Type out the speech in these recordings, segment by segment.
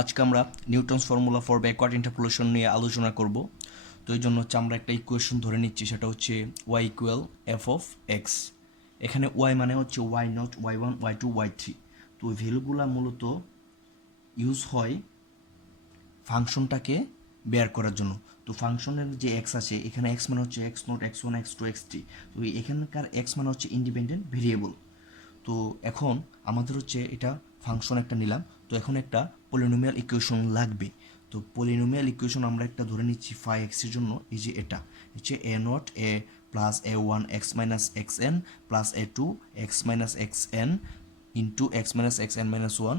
আজকে আমরা Newton's formula for backward interpolation নিয়ে আলোচনা করব। তো এই জন্য হচ্ছে আমরা একটা ইকুয়েশন ধরে নিচ্ছি, সেটা হচ্ছে y equal f of x. এখানে ওয়াই মানে হচ্ছে y naught, y one, y two, y three. তো ওই ভ্যালুগুলো মূলত ইউজ হয় ফাংশনটাকে বের করার জন্য। তো ফাংশনের যে এক্স আছে, এখানে এক্স মানে হচ্ছে x naught, x one, x two, x three. তো এখানকার এক্স মানে হচ্ছে ইন্ডিপেন্ডেন্ট ভেরিয়েবল। তো এখন আমাদের হচ্ছে এটা ফাংশন একটা নিলাম। তো এখন একটা পলিনোমিয়াল ইকুয়েশন লাগবে। তো পলিনোমিয়াল ইকুয়েশন আমরা একটা ধরে নিচ্ছি ফাই এক্সের জন্য। এই যে এটা হচ্ছে a nought a plus a one x minus x n plus a two x minus x n into x minus x n minus one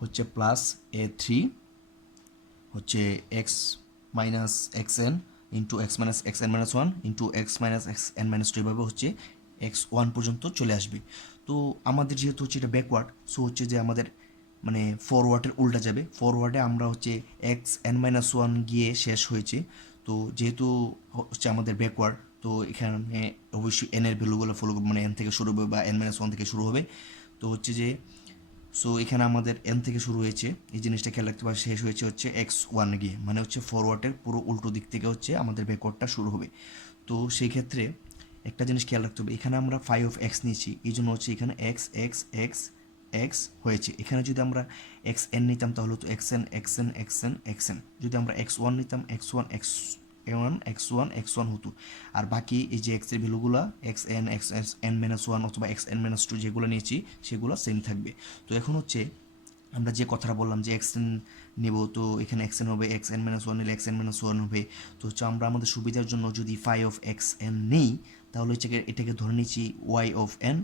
হচ্ছে প্লাস এ থ্রি হচ্ছে x minus x n into x minus x n minus one into x minus x n minus two, এভাবে হচ্ছে x one পর্যন্ত চলে আসবে। তো আমাদের যেহেতু হচ্ছে এটা ব্যাকওয়ার্ড, সো হচ্ছে যে আমাদের মানে ফরওয়ার্ডের উল্টা যাবে। ফরওয়ার্ডে আমরা হচ্ছে এক্স এন মাইনাস ওয়ান গিয়ে শেষ হয়েছে। তো যেহেতু হচ্ছে আমাদের ব্যাকওয়ার্ড, তো এখানে অবশ্যই এন এর ভ্যালুগুলো ফলো মানে এন থেকে শুরু হবে বা এন মাইনাস ওয়ান থেকে শুরু হবে। তো হচ্ছে যে সো এখানে আমাদের এন থেকে শুরু হয়েছে, এই জিনিসটা খেয়াল রাখতে পারে, শেষ হয়েছে হচ্ছে এক্স ওয়ান গিয়ে, মানে হচ্ছে ফরওয়ার্ডের পুরো উল্টো দিক থেকে হচ্ছে আমাদের ব্যাকওয়ার্ডটা শুরু হবে। তো সেই ক্ষেত্রে একটা জিনিস খেয়াল রাখতে হবে, এখানে আমরা ফাই অফ এক্স নিয়েছি, এই জন্য হচ্ছে এখানে এক্স এক্স এক্স এক্স হয়েছে। এখানে যদি আমরা এক্স এন নিতাম তাহলে তো x n x n x n x n. যদি আমরা এক্স ওয়ান নিতাম x one x one x one x one হতো। আর বাকি এই যে এক্সের ভ্যালুগুলো x n x x n minus one অথবা এক্স এন মাইনাস টু যেগুলো নিয়েছি সেগুলো সেম থাকবে। তো এখন হচ্ছে আমরা যে কথাটা বললাম যে এক্স এন নেব, তো এখানে এক্স এন হবে, এক্স এন মাইনাস ওয়ান নিলে এক্স এন মাইনাস ওয়ান হবে। তো হচ্ছে আমরা আমাদের সুবিধার জন্য যদি ফাই অফ এক্স এন নেই, তাহলে হচ্ছে এটাকে ধরে নিচ্ছি ওয়াই অফ এন,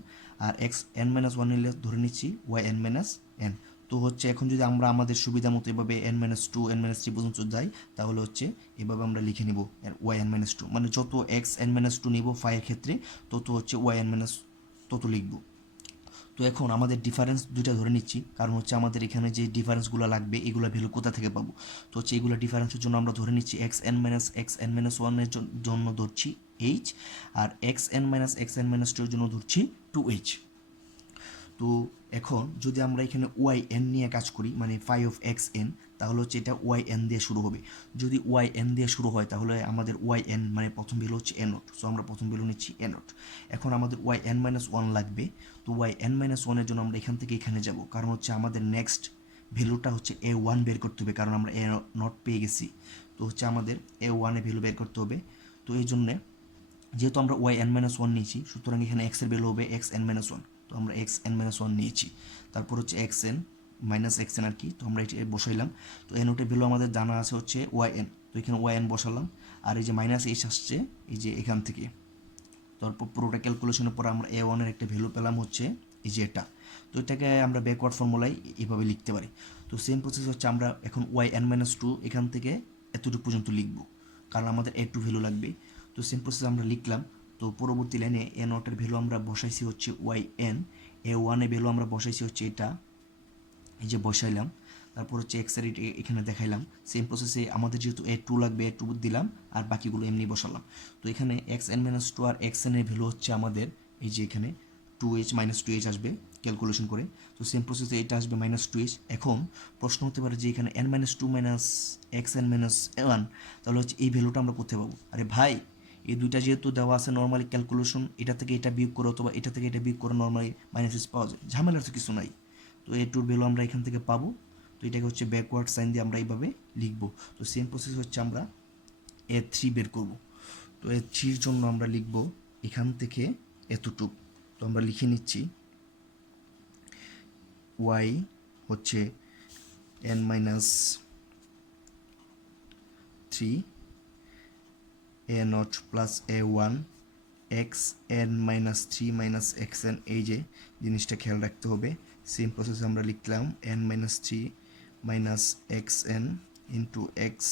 আর এক্স এন মাইনাস ওয়ান নিলে ধরে নিচ্ছি ওয়াই এন মাইনাস এন। তো হচ্ছে এখন যদি আমরা আমাদের সুবিধা মতো এভাবে n minus two n minus three পর্যন্ত যাই, তাহলে হচ্ছে এভাবে আমরা লিখে নিব ওয়াই এন মাইনাস টু, মানে যত এক্স এন মাইনাস টু নিব ফাইয়ের ক্ষেত্রে তত হচ্ছে ওয়াই এন মাইনাস তত লিখবো। তো এখন আমাদের ডিফারেন্স দুইটা ধরে নিচ্ছি, কারণ হচ্ছে আমাদের এখানে যে ডিফারেন্সগুলো লাগবে এগুলো ভ্যালু কোথা থেকে পাবো। তো হচ্ছে এগুলো ডিফারেন্সের জন্য আমরা ধরে নিচ্ছি এক্স এন মাইনাস ওয়ানের জন্য ধরছি এইচ, আর x n minus x n minus two এর জন্য ধরছি টু এইচ। তো এখন যদি আমরা এখানে ওয়াই এন নিয়ে কাজ করি, মানে ফাই অফ এক্স এন, তাহলে হচ্ছে এটা ওয়াই এন দিয়ে শুরু হবে। যদি ওয়াই এন দিয়ে শুরু হয় তাহলে আমাদের ওয়াই এন মানে প্রথম ভ্যালু হচ্ছে এ নট, সো আমরা প্রথম ভ্যালু নিচ্ছি এ নট। এখন আমাদের ওয়াই এন মাইনাস ওয়ান লাগবে। তো ওয়াই এন মাইনাস ওয়ানের জন্য আমরা এখান থেকে এখানে যাব, কারণ হচ্ছে আমাদের নেক্সট ভ্যালুটা হচ্ছে এ ওয়ান বের করতে হবে, কারণ আমরা এ নট পেয়ে গেছি। তো হচ্ছে আমাদের এ ওয়ানে ভ্যালু বের করতে হবে। তো এই জন্যে যেহেতু আমরা ওয়াই এন মাইনাস ওয়ান নিয়েছি, সুতরাং এখানে এক্স এর ভ্যালু হবে এক্স এন মাইনাস ওয়ান। তো আমরা এক্স এন মাইনাস ওয়ান নিয়েছি, তারপর হচ্ছে x n minus x n আর কি, তো আমরা এটা বসাইলাম। তো এন ওটের ভ্যালু আমাদের জানা আছে হচ্ছে ওয়াই এন, তো এখানে ওয়াই এন বসালাম। আর এই যে মাইনাস এইচ আসছে এই যে এখান থেকে, তারপর পুরোটা ক্যালকুলেশনের পর আমরা এ ওয়ানের একটা ভ্যালু পেলাম হচ্ছে এই যে এটা। তো এটাকে আমরা ব্যাকওয়ার্ড ফর্মুলায় এভাবে লিখতে পারি। তো সেম প্রসেস হচ্ছে আমরা এখন ওয়াই এন মাইনাস টু এখান থেকে এতটুকু পর্যন্ত লিখবো, কারণ আমাদের এ টু ভ্যালু লাগবে। তো সেম প্রসেস আমরা লিখলাম। তো পরবর্তী লাইনে এ নটের ভ্যালু আমরা বসাইছি হচ্ছে ওয়াই এন, এ ওয়ানের ভ্যালু আমরা বসাইছি হচ্ছে এটা, এই যে বসাইলাম। তারপর হচ্ছে এক্স এর এখানে দেখাইলাম। সেম প্রসেসে আমাদের যেহেতু এ টু লাগবে এ টু দিলাম, আর বাকিগুলো এমনি বসালাম। তো এখানে এক্স এন মাইনাস টু আর এক্স এন এর ভ্যালু হচ্ছে আমাদের এই যে এখানে two h minus two h আসবে ক্যালকুলেশন করে। তো সেম প্রসেসে এটা আসবে মাইনাস টু এইচ। এখন প্রশ্ন হতে পারে যে এখানে n minus two minus x n minus one, তাহলে হচ্ছে এই ভ্যালুটা আমরা কোথায় পাবো? আরে ভাই, এই দুইটা যেহেতু দেওয়া আছে নর্মালি ক্যালকুলেশন, এটা থেকে এটা বিয়োগ করে অথবা এটা থেকে এটা বিয়োগ করে নর্মালি মাইনাস পাওয়া যায়, ঝামেলার তো কিছু নাই। তো এ টুর ভ্যালু আমরা এখান থেকে পাবো। তো এটাকে হচ্ছে ব্যাকওয়ার্ড সাইন দিয়ে আমরা এইভাবে লিখবো। তো সেম প্রসেস হচ্ছে আমরা এ থ্রি বের করব। তো এ থ্রির জন্য আমরা লিখব এখান থেকে এতটুক। তো আমরা লিখে নিচ্ছি ওয়াই হচ্ছে N minus three A not plus a one x n minus three minus x N, এই যে জিনিসটা খেয়াল রাখতে হবে। সেম প্রসেস আমরা লিখলাম N minus three minus x n into x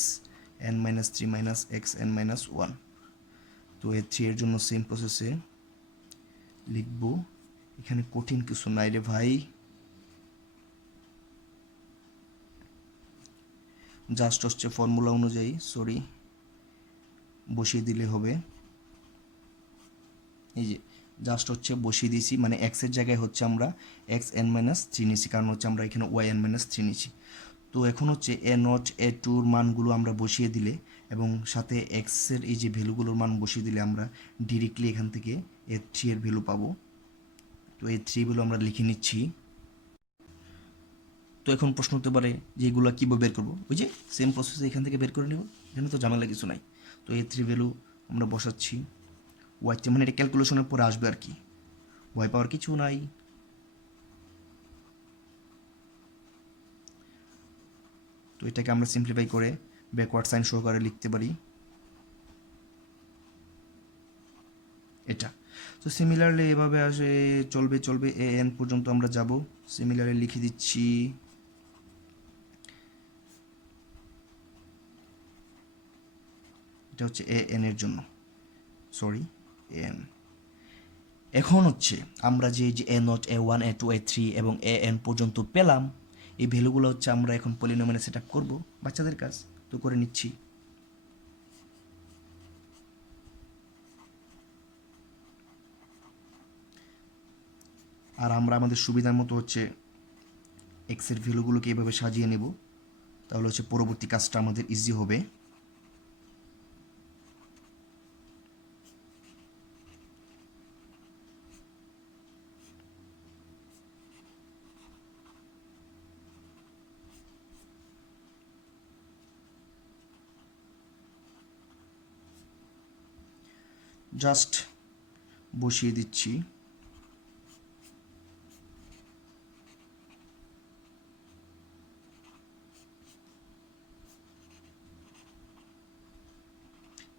n minus three minus x n minus one. তো A three এর জন্য সেম প্রসেসে লিখব। এখানে কঠিন কিছু নাই রে ভাই, জাস্ট হচ্ছে ফর্মুলা অনুযায়ী সরি বসিয়ে দিলে হবে। এই যে জাস্ট হচ্ছে বসিয়ে দিয়েছি, মানে এক্সের জায়গায় হচ্ছে আমরা এক্স এন মাইনাস থ্রি নিয়েছি, কারণ হচ্ছে আমরা এখানে ওয়াই এন মাইনাস থ্রি নিয়েছি। তো তো এখন হচ্ছে এ নট এ টুর মানগুলো আমরা বসিয়ে দিলে এবং সাথে এক্সের এই যে ভ্যালুগুলোর মান বসিয়ে দিলে আমরা ডিরেক্টলি এখান থেকে এ থ্রি এর ভ্যালু পাবো। তো এই থ্রি ভ্যালু আমরা লিখে নিচ্ছি। তো এখন প্রশ্ন হতে পারে যে এগুলো কীভাবে বের করবো, ওই যে সেম প্রসেসে এখান থেকে বের করে নেব, এখানে তো ঝামেলা কিছু নাই। তো এই থ্রি ভ্যালু আমরা বসাচ্ছি, ওয়াই মানে এটা ক্যালকুলেশনের পরে আসবে আর কি, ওয়াই পাওয়ার কিছু নাই। তো এটাকে আমরা সিম্পলিফাই করে ব্যাকওয়ার্ড সাইন সহকারে লিখতে পারি এটা। তো সিমিলারলি এভাবে আসে চলবে চলবে এ এন পর্যন্ত আমরা যাব। সিমিলারলি লিখে দিচ্ছি এটা হচ্ছে এ এন এর জন্য, সরি এ এন। এখন হচ্ছে আমরা যে a nought a one a two a three এবং এ এন পর্যন্ত পেলাম, এই ভ্যালুগুলো হচ্ছে আমরা এখন পলিনোমিয়ালে সেট আপ করবো, বাচ্চাদের কাজ তো করে নিচ্ছি। আর আমরা আমাদের সুবিধার মতো হচ্ছে এক্সের ভ্যালুগুলোকে এভাবে সাজিয়ে নেব, তাহলে হচ্ছে পরবর্তী কাজটা আমাদের ইজি হবে। জাস্ট বসিয়ে দিচ্ছি।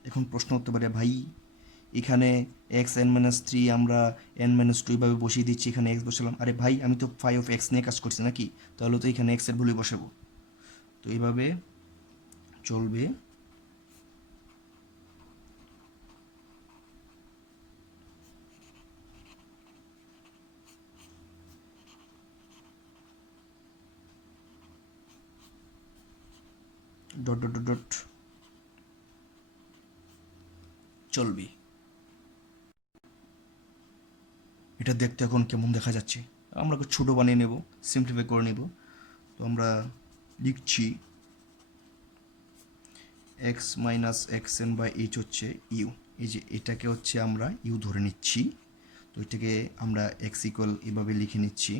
এখন প্রশ্ন হতে পারে ভাই এখানে এক্স এন মাইনাস থ্রি আমরা এন মাইনাস টু এইভাবে বসিয়ে দিচ্ছি, এখানে এক্স বসালাম, আরে ভাই আমি তো ফাই অফ এক্স নিয়ে কাজ করছি নাকি, তাহলে তো এখানে এক্সের ভ্যালু বসাবো। তো এইভাবে চলবে। ডট ডট ডট ডট চলবে। এটা দেখতে এখন কেমন দেখা যাচ্ছে, আমরা ছোটো বানিয়ে নেব, সিম্পলিফাই করে নেব। তো আমরা লিখছি x minus x n by h হচ্ছে ইউ, এই যে এটাকে হচ্ছে আমরা ইউ ধরে নিচ্ছি। তো এটাকে আমরা এক্স ইকুয়াল এভাবে লিখে নিচ্ছি।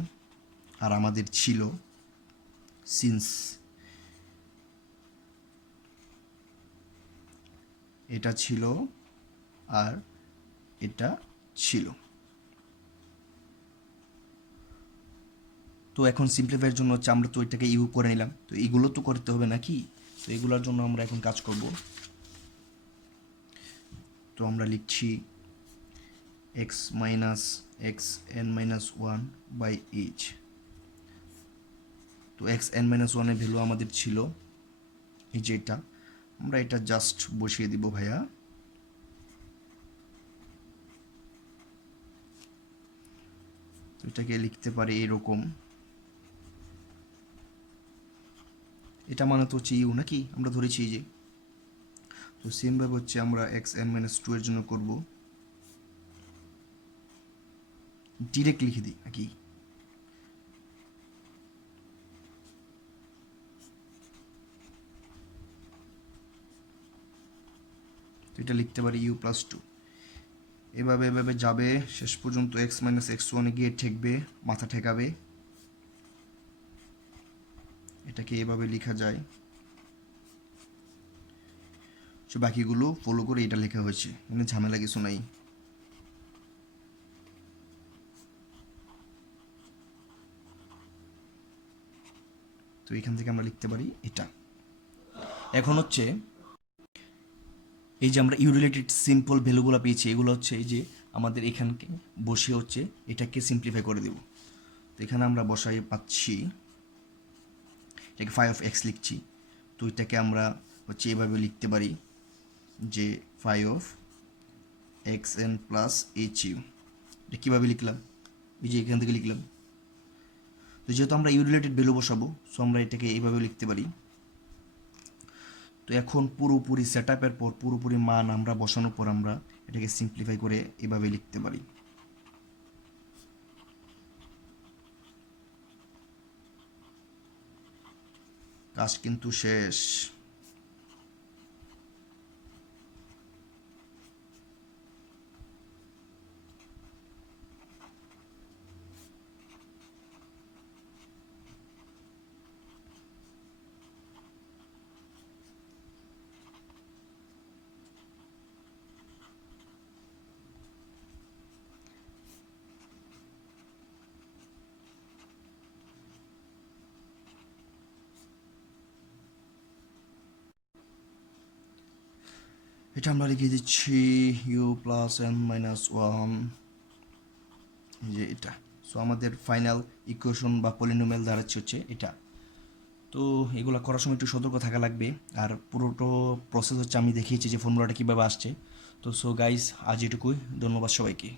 আর আমাদের ছিল সিন্স এটা ছিল আর এটা ছিল, তো এখন সিম্পলিফাইয়ের জন্য হচ্ছে আমরা তো এটাকে ইউ করে নিলাম, তো এগুলো তো করতে হবে নাকি, তো এগুলোর জন্য আমরা এখন কাজ করব। তো আমরা লিখছি x minus x n minus one by h. তো এক্স এন মাইনাস ওয়ানের ভ্যালু আমাদের ছিল এই যে এটা, আমরা এটা জাস্ট বসিয়ে দিব ভাইয়া। তো এটাকে লিখতে পারি এরকম, এটা মানে তো হচ্ছে ইউ নাকি, আমরা ধরেছি এই যে। তো সেমভাবে হচ্ছে আমরা এক্স এন মাইনাস টু এর জন্য করবো, ডিরেক্ট লিখে দিই নাকি। তো এটা লিখতে পারি ইউ প্লাস টু, এভাবে এভাবে যাবে শেষ পর্যন্ত এক্স মাইনাস এক্স ওয়ানে গিয়ে ঠেকবে, মাথা ঠেকাবে। এটাকে এভাবে লেখা যায়, সো বাকিগুলো ফলো করে এটা লেখা হয়েছে, মানে ঝামেলা কিছু নাই। তো এখান থেকে আমরা লিখতে পারি এটা। এখন হচ্ছে এই যে আমরা ইউরিলেটেড সিম্পল ভ্যালুগুলো পেয়েছি, এগুলো হচ্ছে এই যে আমাদের এখানকে বসে হচ্ছে এটাকে সিম্পলিফাই করে দেব। তো এখানে আমরা বসাই পাচ্ছি এটাকে ফাই অফ এক্স লিখছি। তো এটাকে আমরা হচ্ছে এভাবে লিখতে পারি যে phi of x n plus h u. এটা কীভাবে লিখলাম, এই যে এখান থেকে লিখলাম। তো যেহেতু আমরা ইউরিলেটেড ভ্যালু বসাবো, সো আমরা এটাকে এইভাবে লিখতে পারি। তো এখন পুরোপুরি সেট আপের পর পুরোপুরি মান আমরা বসানোর পর আমরা এটাকে সিম্পলিফাই করে এভাবে লিখতে পারি। কাজ কিন্তু শেষ। এটা আমরা লিখে দিচ্ছি u plus n minus one, যে এটা। সো আমাদের ফাইনাল ইকুয়েশন বা পলিনোমিয়াল দাঁড়াচ্ছে হচ্ছে এটা। তো এগুলো করার সময় একটু সতর্ক থাকা লাগবে। আর পুরোটো প্রসেস হচ্ছে আমি দেখিয়েছি যে ফর্মুলাটা কীভাবে আসছে। তো সো গাইস, আজ এটুকুই। ধন্যবাদ সবাইকে।